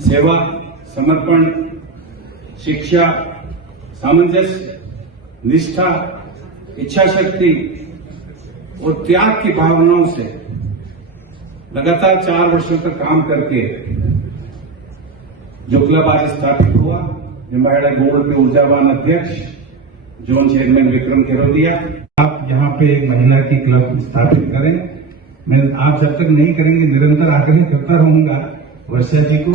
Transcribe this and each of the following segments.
सेवा, समर्पण, शिक्षा, सामंजस्य, निष्ठा, इच्छा शक्ति और त्याग की भावनाओं से लगातार 4 वर्षों तक काम करके जो क्लब आज स्थापित हुआ, निम्बाहेड़ा गोल्ड के ऊर्जावान अध्यक्ष जोन चेयरमैन विक्रम किरोदिया, आप यहाँ पे महिला की क्लब स्थापित करें। मैं आप जब तक नहीं करेंगे निरंतर आग्रह करता रहूंगा वर्षा जी को,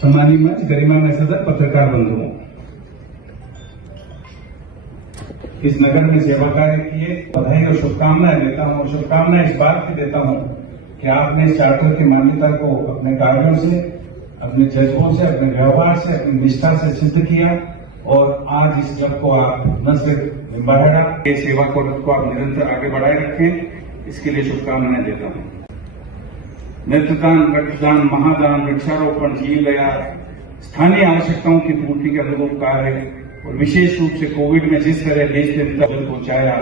सम्मानी मंच, गरिमा में सदर, पत्रकार बंधुओं, इस नगर में सेवा कार्य किए बधाई और शुभकामनाएं देता हूं। शुभकामनाएं इस बात की देता हूं कि आपने इस चार्टर की मान्यता को अपने कार्यों से, अपने जज्बों से, अपने व्यवहार से, अपनी निष्ठा से सिद्ध किया और आज इस क्लब को आप न सिर्फ निम्बाहेड़ा के सेवा को आप निरंतर आगे बढ़ाए रखें, इसके लिए शुभकामनाएं देता हूं। नेत्रदान, रक्तदान, महादान, वृक्षारोपण, जीव दया, स्थानीय आवश्यकताओं की पूर्ति के अनुरूप कार्य और विशेष रूप से कोविड में जिस तरह देश ने पहुंचाया,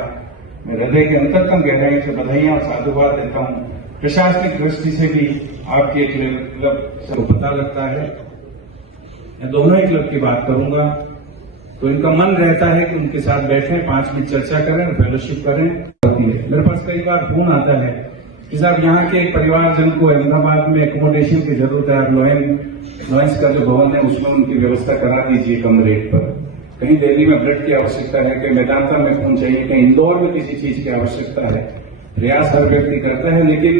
मैं हृदय के अंतरतम गहराई से बधाइयां और साधुवाद देता हूं। प्रशासनिक दृष्टि से भी आपके क्लब से पता लगता है। मैं दोनों ही क्लब की बात करूंगा तो इनका मन रहता है कि उनके साथ बैठें, 5 मिनट चर्चा करें, फेलोशिप करें। मेरे पास कई बार फोन आता है कि साहब यहाँ के एक परिवारजन को अहमदाबाद में एकोमोडेशन की जरूरत है, आप लॉयंस का जो भवन है उसमें उनकी व्यवस्था करा दीजिए कम रेट पर। कहीं दिल्ली में ब्लड की आवश्यकता है, कहीं मेदांता में खून चाहिए, कहीं इंदौर में किसी चीज की आवश्यकता है। प्रयास हर व्यक्ति करता है, लेकिन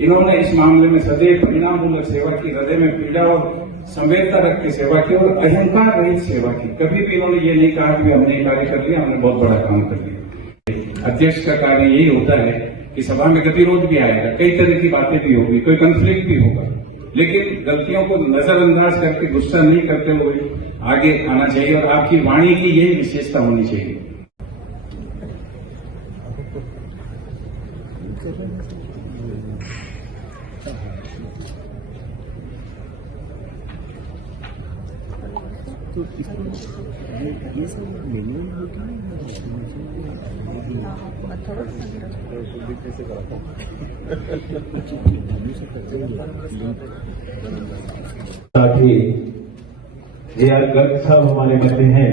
इन्होंने इस मामले में सदैव परिणाममूलक सेवा की, हृदय में पीड़ा और संवेदना रख के सेवा की और अहंकार रहित सेवा की। कभी भी इन्होंने ये नहीं कहा कि हमने कार्य कर लिया, हमने बहुत बड़ा काम कर लिया। अध्यक्ष का कार्य यही होता है कि सभा में गतिरोध भी आएगा, कई तरह की बातें भी होगी, कोई कंफ्लिक्ट भी होगा, लेकिन गलतियों को नजरअंदाज करके, गुस्सा नहीं करते हुए आगे आना चाहिए और आपकी वाणी की यही विशेषता होनी चाहिए। तो ये सब मेन्यू साथ ही जे.आर. गर्ग साहब हमारे मध्य हैं।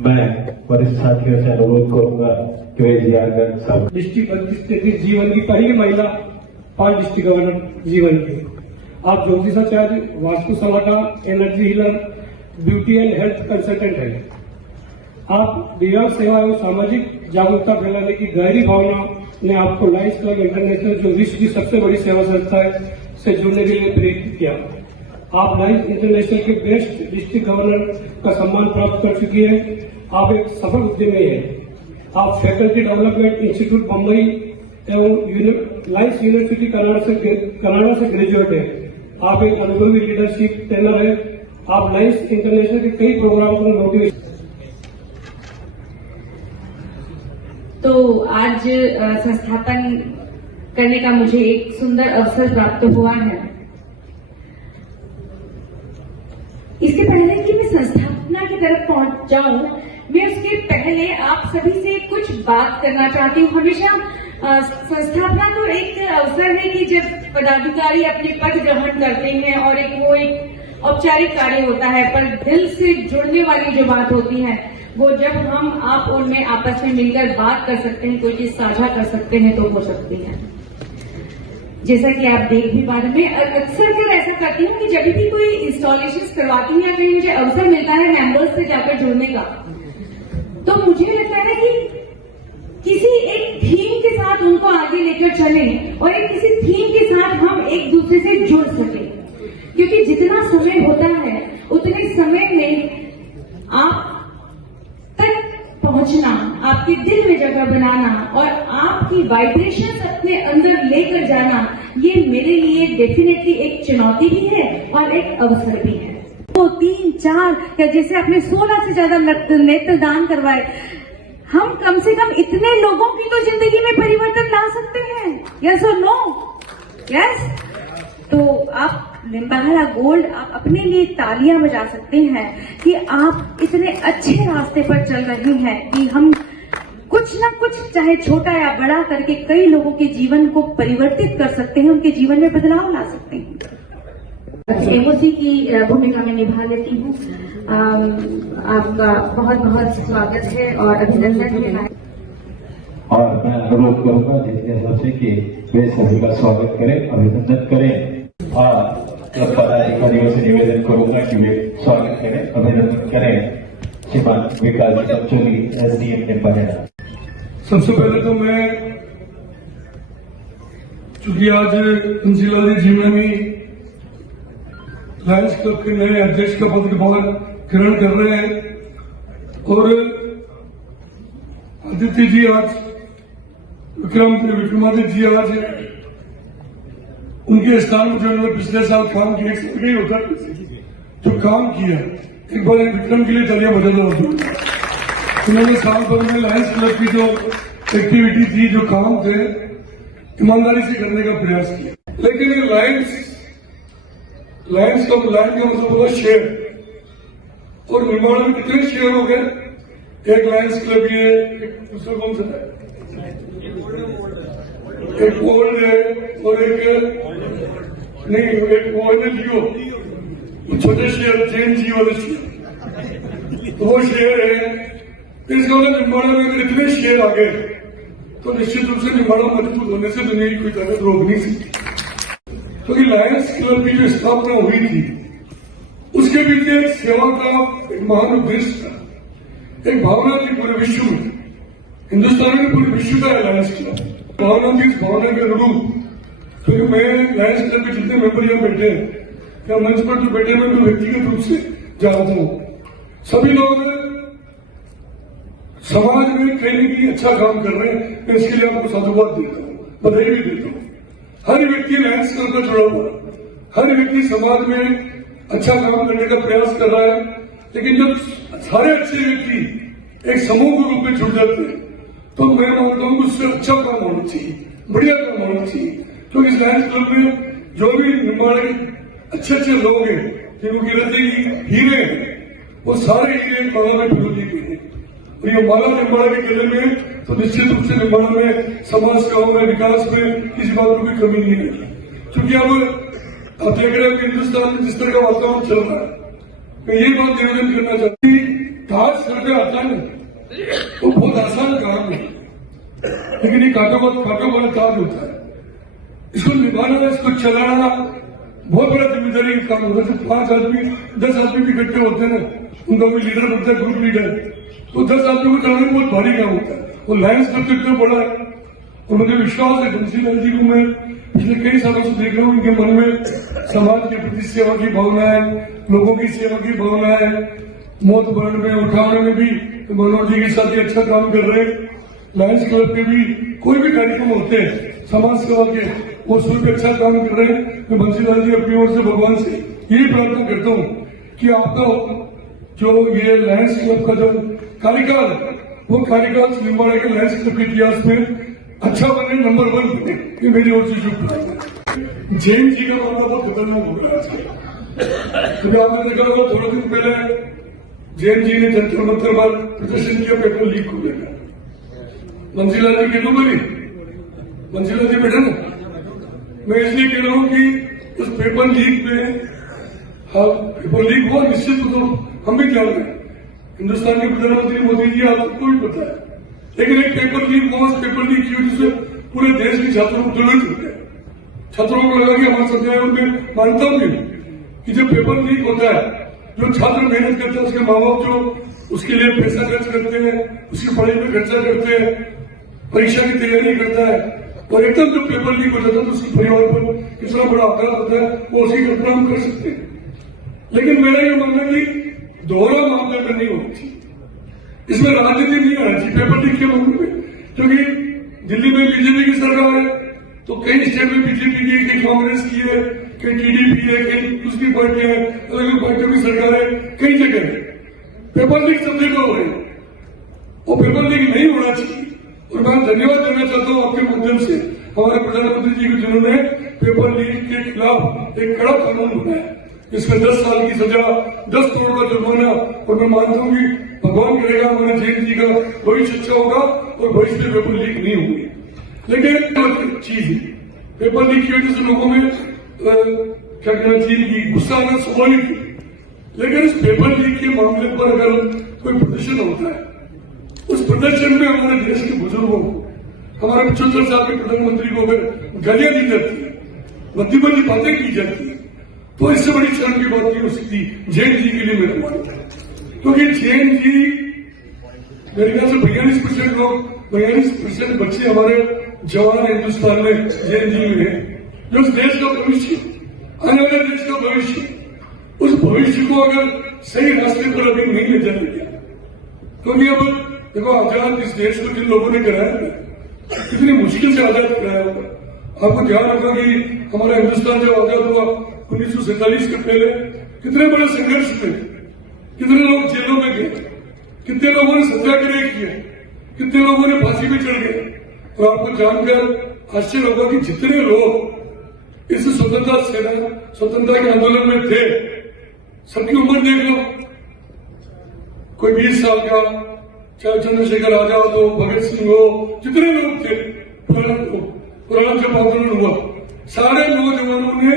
मैं वरिष्ठ साथियों से अनुरोध करूंगा कि वे जे.आर. गर्ग साहब डिस्ट्रिक्ट 32-33 जीवन की पहली महिला 5 डिस्ट्रिक्ट गवर्नर जीवन की। आप ज्योतिषाचार्य, वास्तु सलाहकार, energy healer, beauty and health consultant है। आप दिव्यांग सेवा एवं सामाजिक जागरूकता फैलाने की गहरी भावना ने आपको लायंस क्लब इंटरनेशनल, जो विश्व की सबसे बड़ी सेवा संस्था है, से जुड़ने के लिए प्रेरित किया। आप लायंस इंटरनेशनल के बेस्ट डिस्ट्रिक्ट गवर्नर का सम्मान प्राप्त कर चुकी है। आप एक सफल उद्यमी है। आप फैकल्टी डेवलपमेंट इंस्टीट्यूट बम्बई एवं लायंस यूनिवर्सिटी कनाडा से ग्रेजुएट है। आप एक अनुभवी लीडरशिप ट्रेनर है। आप लायंस इंटरनेशनल के कई प्रोग्रामों में मोटिवेशन। तो आज संस्थापन करने का मुझे एक सुंदर अवसर प्राप्त हुआ है। इसके पहले कि मैं संस्थापना की तरफ पहुंच जाऊं, मैं उसके पहले आप सभी से कुछ बात करना चाहती हूं। हमेशा संस्थापना तो एक अवसर है कि जब पदाधिकारी अपने पद ग्रहण करते हैं और एक औपचारिक कार्य होता है, पर दिल से जुड़ने वाली जो बात होती है वो जब हम आप उनमें आपस में मिलकर बात कर सकते हैं, कोई चीज साझा कर सकते हैं तो हो सकती है। जैसा कि आप देख भी पा रहे हैं, अक्सर कर ऐसा करती हूँ कि जब भी कोई इंस्टॉलेशन करवाती हूँ या कहीं मुझे अवसर मिलता है मेंबर्स से जाकर जुड़ने का, तो मुझे लगता है कि किसी एक थीम के साथ उनको आगे लेकर चले और एक किसी थीम के साथ हम एक दूसरे से जुड़ सके, क्योंकि जितना समय होता है उतने समय में आप तक पहुंचना, आपके दिल में जगह बनाना और आपकी वाइब्रेशंस अपने अंदर लेकर जाना, ये मेरे लिए डेफिनेटली एक चुनौती भी है और एक अवसर भी है। तो 3, 4 या जैसे आपने 16 से ज्यादा नेत्रदान करवाए, हम कम से कम इतने लोगों की तो जिंदगी में परिवर्तन ला सकते हैं। यस और नो? यस। तो आप निम्बाहेड़ा गोल्ड, आप अपने लिए तालियां बजा सकते हैं कि आप इतने अच्छे रास्ते पर चल रहे हैं कि हम कुछ ना कुछ, चाहे छोटा या बड़ा, करके कई लोगों के जीवन को परिवर्तित कर सकते हैं, उनके जीवन में बदलाव ला सकते हैं। एमओसी की भूमिका में निभा लेती हूँ। आपका बहुत बहुत स्वागत है और अभिनंदन है। और मैं अनुरोध करूंगा जिनके हिसाब से कि वे सभी का स्वागत करें, अभिनंदन करें और क्लब पदाधिकारियों से निवेदन करूंगा कि वे स्वागत करें, अभिनंदन करें श्रीमान विकास चौधरी एसडीएम ने बनेगा। सबसे पहले तो मैं, चूंकि आज अंशीलाल जी में भी लायंस क्लब के नए अध्यक्ष का पदभार ग्रहण कर रहे हैं और आदित्य जी आज विक्रमादित्य जी आज उनके स्थान में जो उन्होंने पिछले साल काम किया, एक होता है जो काम किया, एक बार विक्रम के लिए तालियां बजा दो। उन्होंने साल भर में लायंस क्लब की जो एक्टिविटी थी, जो काम थे, ईमानदारी से करने का प्रयास किया। लेकिन ये लायंस का मतलब हुआ शेयर, और निर्माण में कितने शेयर हो गए? एक लायंस क्लब ये, एक दूसरा कौन सा है, एक ओल्ड है और एक नहीं, एक वो है लियो, छोटे शेयर जैन जी वाले शेयर, तो वो शेयर है। इसका मतलब निम्बाड़ा में अगर इतने शेयर आ गए तो निश्चित रूप से निम्बाड़ा मजबूत होने से दुनिया की कोई ताकत रोक नहीं सकती। तो ये लायंस क्लब की जो स्थापना हुई थी, उसके पीछे एक सेवा का एक महान उद्देश्य था, एक भावना थी पूरे विश्व में, हिंदुस्तान में पूरे विश्व का लायंस क्लब भावना थी। इस भावना के अनुरूप क्योंकि मैं लायंस क्लब के जितने मेंबर यहाँ बैठे हैं, क्या मंच पर जो बैठे मैं व्यक्तिगत रूप से जानता हूँ, सभी लोग समाज में कहीं न कहीं अच्छा काम कर रहे हैं। मैं इसके लिए आपको साधुवाद देता हूँ, बधाई भी देता हूँ। हर व्यक्ति लायंस क्लब का जुड़ा हुआ है, हर व्यक्ति समाज में अच्छा काम करने का प्रयास कर रहा है। लेकिन जब सारे अच्छे व्यक्ति एक समूह के रूप में जुड़ जाते हैं तो मैं मानता हूँ उससे अच्छा काम होना चाहिए, बढ़िया काम होना चाहिए। तो इस लायंस क्लब में जो भी निर्माण अच्छे अच्छे लोग हैं, जिनको कहते हैं हीरे हैं, वो सारे हीरे माला में विरोधी के हैं। और ये माला निर्माण के गले में तो निश्चित रूप से निर्माण में, समाज गांव में, विकास में किसी बात की कोई कमी नहीं रहेगी। क्योंकि अब आप देख रहे हैं कि हिंदुस्तान में जिस तरह का वातावरण चल रहा है, मैं यही बात निवेदन करना चाहती हूँ, ताज सर पे आता है वो बहुत आसान काम है, लेकिन ये कांटों वाला ताज होता है। इसको निभाना, इसको चलाना बहुत बड़ा जिम्मेदारी का काम होता है। 5 आदमी 10 आदमी भी इकट्ठे होते हैं ना, उनका कोई लीडर बनता है, ग्रुप लीडर, तो 10 आदमी को चलाना बहुत भारी काम होता है। और लायंस क्लब तो इतना बड़ा है, और मुझे विश्वास है बंसीलाल जी को मैं पिछले कई सालों से देख रहा हूँ, इनके मन में समाज के प्रति सेवा की भावना है, लोगों की सेवा की भावना है। मौत मरण में, उठाने में भी मनोहर जी के साथ अच्छा काम कर रहे हैं। लायंस क्लब के भी कोई भी कार्यक्रम होते हैं समाज सेवा के, वो सुन पे अच्छा काम कर रहे हैं। मैं बंसीलाल जी अपनी ओर से भगवान से यही प्रार्थना करता हूँ कि आपका जो ये लायंस क्लब का जो कार्यकाल है, वो कार्यकाल निम्बाड़ा के लायंस क्लब के इतिहास में अच्छा बने, नंबर 1 बने, ये मेरी ओर से शुभकामनाएं। जैन जी का मामला बहुत खतरनाक हो गया आजकल। तो आपने देखा होगा थोड़े दिन पहले जैन जी ने जंतर मंतर पर प्रदर्शन किया पेपर लीक को लेकर। बंसीलाल जी के तो बनी, बंसीलाल जी बैठे ना, मैं इसलिए कह रहा हूं कि उस पेपर लीक में, हाँ पेपर लीक हुआ निश्चित तो हम भी जान रहे हैं, हिंदुस्तान के प्रधानमंत्री मोदी जी आपको भी पता है। लेकिन एक पेपर लीक हुआ, उस पेपर लीक की वजह से पूरे देश के छात्रों को दुर्गत हो गया। छात्रों को लगा कि हमारे संज्ञान में मानता हूं कि जब पेपर लीक होता है, जो छात्र मेहनत करते हैं, उसके माँ बाप जो उसके लिए पैसा खर्च करते हैं, उसकी पढ़ाई में खर्चा करते हैं, परीक्षा की तैयारी करता है, और एकदम जब पेपर लीक हो जाता है तो उसके परिवार पर कितना बड़ा आघात होता है, वो उसकी कल्पना हम कर सकते हैं। लेकिन मेरा ये मानना है कि दोहरा मामला में नहीं होना चाहिए, इसमें राजनीति नहीं आना चाहिए पेपर लीक के मामले में। क्योंकि दिल्ली में बीजेपी की सरकार है, तो कई स्टेट में बीजेपी की, कई कांग्रेस की है, कई टीडीपी है, कई दूसरी पार्टियां हैं, अलग अलग पार्टियों की सरकार है, कई जगह है। पेपर लीक सब जगह हो रहे हैं, वो पेपर लीक नहीं होना चाहिए। और मैं धन्यवाद देना चाहता हूँ आपके माध्यम से हमारे प्रधानमंत्री जी को, जिन्होंने पेपर लीक के खिलाफ एक कड़ा कानून बनाया, इसमें 10 साल की सजा, 10 करोड़ का जुर्माना। और मैं मानता हूँ कि भगवान करेगा हमारे जैन जी का भविष्य अच्छा होगा और भविष्य में पेपर लीक नहीं होंगे। लेकिन चीज है, पेपर लीक की वजह से लोगों में क्या कहना चाहिए कि गुस्सा आना स्वाभाविक है, लेकिन इस पेपर लीक के मामले पर अगर कोई प्रदर्शन होता है, उस प्रदर्शन में हमारे देश के बुजुर्गों को, हमारे 75 साल के प्रधानमंत्री को अगर गालियां दी जाती है, बुद्धिबंदी बातें की जाती है, तो इससे बड़ी शर्म की बात नहीं हो सकती जैन जी के लिए मेरा मानना है। क्योंकि जैन जी मेरे ख्याल से 42% लोग, 42% बच्चे हमारे जवान हिंदुस्तान में जैन जी में हैं, जो उस देश का भविष्य, आने वाले देश का भविष्य, उस भविष्य को अगर सही रास्ते पर अभी नहीं ले जाने दिया, क्योंकि अब देखो आजाद इस देश को जिन लोगों ने कराया कितनी मुश्किल से आजाद कराया होगा। आपको ध्यान होगा कि हमारा हिंदुस्तान जब आजाद हुआ 1947 के पहले कितने बड़े संघर्ष हुए, कितने लोग जेलों में गए, कितने लोगों ने सत्याग्रह किए, कितने लोगों ने फांसी पे चढ़ गए। और आपको जानकर आश्चर्य होगा कि जितने लोग इस स्वतंत्रता के आंदोलन में थे, सबकी उम्र देख लो, कोई 20 साल का, चाहे चंद्रशेखर आजाद हो, भगत सिंह हो, जितने लोग थे, पुराना जब आंदोलन हुआ, सारे नौजवानों ने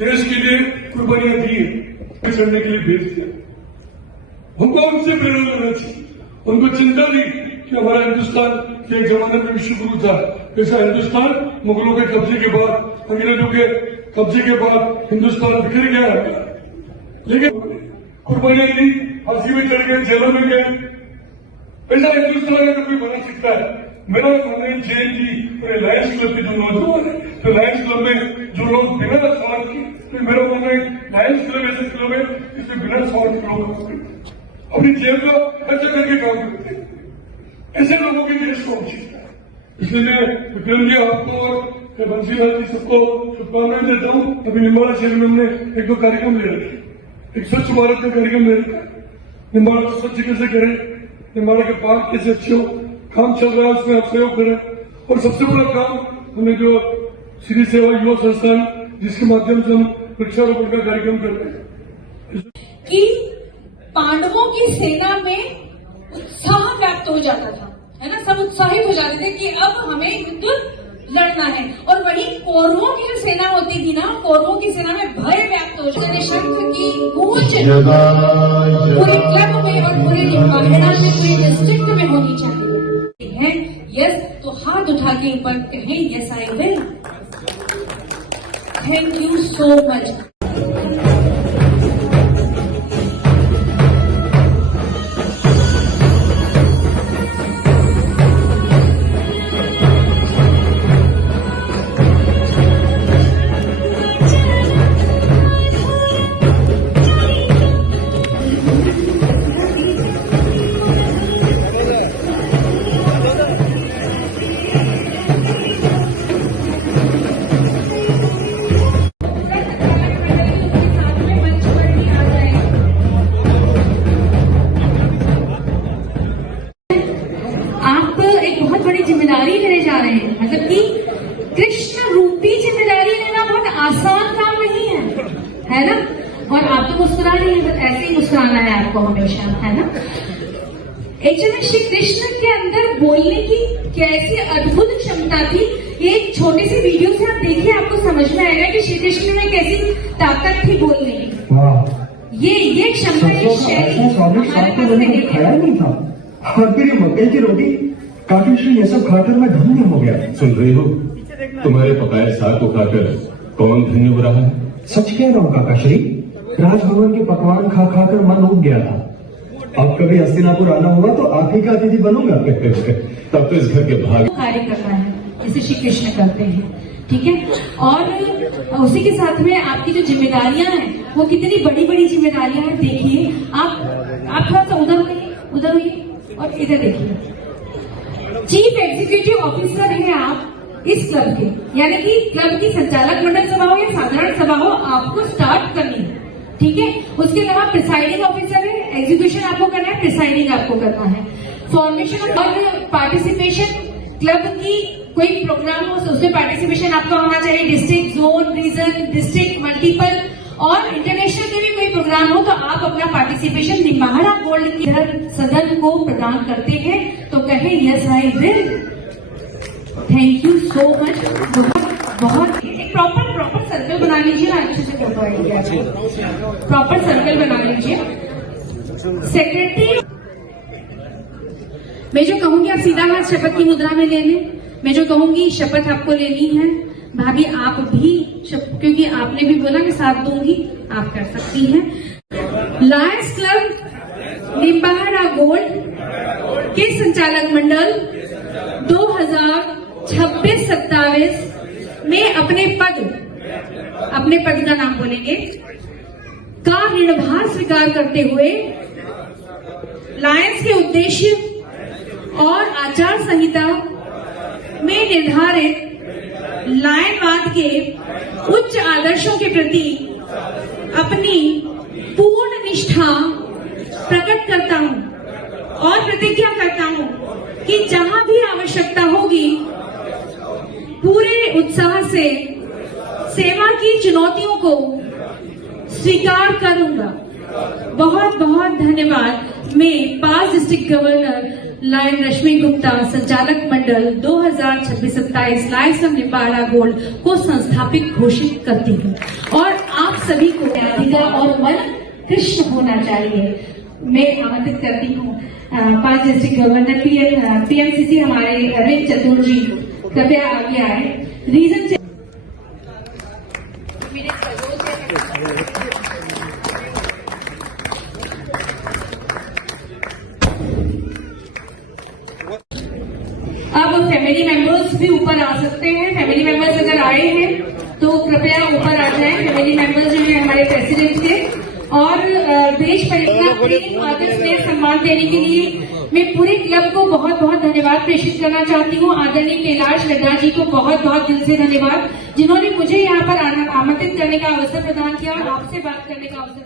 देश के लिए कुर्बानियां दी है, चढ़ने के लिए भेज दिया। हमको उनसे प्रेरणा लेना चाहिए। उनको चिंता नहीं कि हमारा हिंदुस्तान के एक जमाने में विश्वगुरु था, ऐसा हिंदुस्तान मुगलों के कब्जे के बाद, अंग्रेजों के कब्जे के बाद हिंदुस्तान बिखर गया है, लेकिन कुर्बानियां दी, फांसी में चढ़ गए, जेलों में गए। ऐसा हिंदुस्तान अगर कोई बना सकता है, मेरा मानना जैन जी और लायंस क्लब के जो नौजवान है, तो लायंस क्लब में जो लोग बिना स्वार्थ के, तो मेरा मानना है लायंस क्लब ऐसे क्लब है जिसमें बिना स्वार्थ के लोग अपनी जेब का खर्चा करके काम करते हैं, ऐसे लोगों के देश को उचित है। इसलिए मैं विक्रम जी आपको और बंसीलाल जी सबको शुभकामनाएं देता हूँ। अभी निम्बाड़ा क्षेत्र में हमने 1-2 कार्यक्रम ले रखे, एक स्वच्छ भारत का कार्यक्रम ले रखा है, निम्बाड़ा को स्वच्छ कैसे करें, निम्बाड़ा के पार्क कैसे अच्छे हो, काम चल रहा है, उसमें आप सहयोग करें। और सबसे बड़ा काम हमने जो श्री सेवा युवा संस्थान, जिसके माध्यम से हम वृक्षारोपण का कार्यक्रम कर रहे हैं, कि पांडवों की सेना में उत्साह व्यक्त हो जाता था, है ना, सब उत्साहित हो जाते थे कि अब हमें युद्ध लड़ना है। और वहीं कौरवों की जो सेना होती थी ना, कौरवों की सेना में भय व्यक्त हो जाते, शंख की गूंज पूरे क्लब में और पूरे निम्बाहेड़ा में, पूरे डिस्ट्रिक्ट में होनी चाहिए है। यस, तो हाथ उठा के ऊपर कहें yes I will. Thank you so much. जिम्मेदारी लेने जा रहे हैं, मतलब कि कृष्ण रूपी जिम्मेदारी लेना बहुत आसान काम नहीं है ना। और आप तो मुस्कुरा रही हैं, बस ऐसे ही मुस्कुराना है आपको हमेशा, है ना। एक्चुअली श्री कृष्ण के अंदर बोलने की कैसी अद्भुत क्षमता थी। एक छोटी सी वीडियो से आप देखिए, आपको समझ में आएगा कि श्री कृष्ण में कैसी ताकत थी बोलने की। ये क्षमता, ये शैली हमारे पास नहीं था। और फिर ये मकई की रोटी काफी श्री ये सब खाकर मैं धन्य हो गया। सुन रही हो, तुम्हारे पकाए साग को खाकर कौन धन्य हो रहा है? सच कह रहा हूँ काका श्री, राजभवन के पकवान खा खाकर मन उब गया था। अब कभी हस्तिनापुर आना हुआ तो आप ही का अतिथि बनूंगा। तब तो इस घर के भाग कार्य करना है जैसे श्री कृष्ण करते हैं, ठीक है। और उसी के साथ में आपकी जो जिम्मेदारियां हैं वो कितनी बड़ी बड़ी जिम्मेदारियां हैं। देखिए आप थोड़ा सा उधर हुई और इधर देखिए। चीफ एग्जीक्यूटिव ऑफिसर हैं आप इस क्लब के, यानी कि क्लब की संचालक मंडल सभा हो या साधारण सभा हो, आपको स्टार्ट करनी है, ठीक है। उसके अलावा प्रिसाइडिंग ऑफिसर है, एग्जीक्यूशन आपको करना है, प्रिसाइडिंग आपको करना है, फॉर्मेशन और पार्टिसिपेशन। क्लब की कोई प्रोग्राम हो तो उसमें पार्टिसिपेशन आपका होना चाहिए, district, zone, region, district, multiple और इंटरनेशनल के भी कोई प्रोग्राम हो तो आप अपना पार्टिसिपेशन निम्बाहेड़ा गोल्ड की सदन को प्रदान करते हैं। तो कहें yes I will. Thank you so much. बहुत एक प्रॉपर प्रॉपर सर्कल बना लीजिए, अच्छे से कर पाएंगे आप। प्रॉपर सर्कल बना लीजिए। सेक्रेटरी, मैं जो कहूंगी आप सीधा हाथ शपथ की मुद्रा में ले लें। मैं जो कहूंगी शपथ आपको लेनी है। भाभी आप भी क्योंकि आपने भी बोला मैं साथ दूंगी, आप कर सकती हैं। लायंस क्लब निम्बाहरा गोल्ड के संचालक मंडल 2026-27 में अपने पद का नाम बोलेंगे का ऋणभार स्वीकार करते हुए लायंस के उद्देश्य और आचार संहिता में निर्धारित लायनवाद के उच्च आदर्शों के प्रति अपनी पूर्ण निष्ठा प्रकट करता हूं और प्रतिज्ञा करता हूं कि जहां भी आवश्यकता होगी पूरे उत्साह से सेवा की चुनौतियों को स्वीकार करूंगा। बहुत बहुत धन्यवाद। मैं पास डिस्ट्रिक्ट गवर्नर लायन रश्मि गुप्ता संचालक मंडल 2026-27 लायंस क्लब निम्बाहरा गोल्ड को संस्थापित घोषित करती हूँ और आप सभी को राधिका और मन कृष्ण होना चाहिए। मैं आमंत्रित करती हूँ पांच डिस्ट्रिक्ट गवर्नर पीएमसीसी हमारे अरविंद चतुर जी, कृपया आगे आए। रीजन अब फैमिली मेंबर्स भी ऊपर आ सकते हैं। फैमिली मेंबर्स अगर आए हैं तो कृपया ऊपर आ जाएं। फैमिली मेंबर्स जो है हमारे प्रेसिडेंट के और देश परिक्रमा प्रेम आदर स्नेह सम्मान देने के लिए मैं पूरे क्लब को बहुत बहुत धन्यवाद प्रेषित करना चाहती हूँ। आदरणीय कैलाश लड्डा जी को बहुत बहुत दिल से धन्यवाद, जिन्होंने मुझे यहाँ पर आमंत्रित करने का अवसर प्रदान किया और आपसे बात करने का अवसर